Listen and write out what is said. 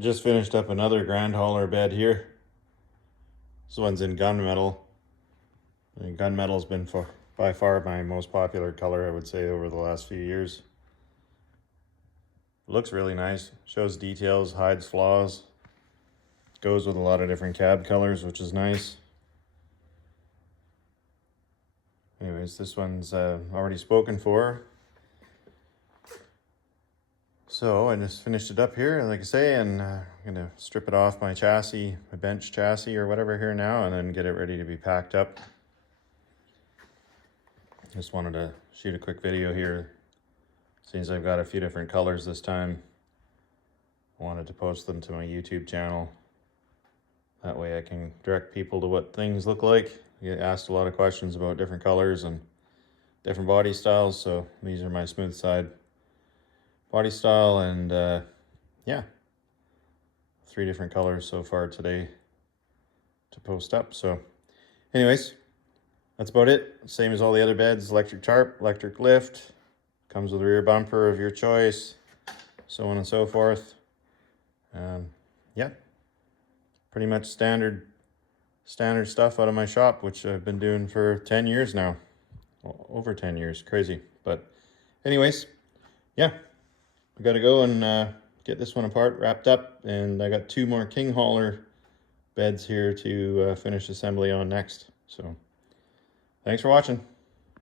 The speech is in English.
Just finished up another grand hauler bed here. This one's in gunmetal. And gunmetal's been by far my most popular color, I would say, over the last few years. It looks really nice, shows details, hides flaws. Goes with a lot of different cab colors, which is nice. Anyways, this one's already spoken for. So I just finished it up here, like I say, and I'm gonna strip it off my chassis, my bench chassis or whatever here now, and then get it ready to be packed up. Just wanted to shoot a quick video here. Since I've got a few different colors this time, I wanted to post them to my YouTube channel. That way I can direct people to what things look like. I get asked a lot of questions about different colors and different body styles, so these are my smooth side body style, and yeah, 3 different colors so far today to post up. So anyways, that's about it. Same as all the other beds, electric tarp, electric lift, comes with a rear bumper of your choice, so on and so forth. Yeah, pretty much standard stuff out of my shop, which I've been doing for 10 years now. Well, over 10 years, crazy. But anyways, yeah, I gotta go and get this one apart, wrapped up, and I got 2 more king hauler beds here to finish assembly on next. So thanks for watching.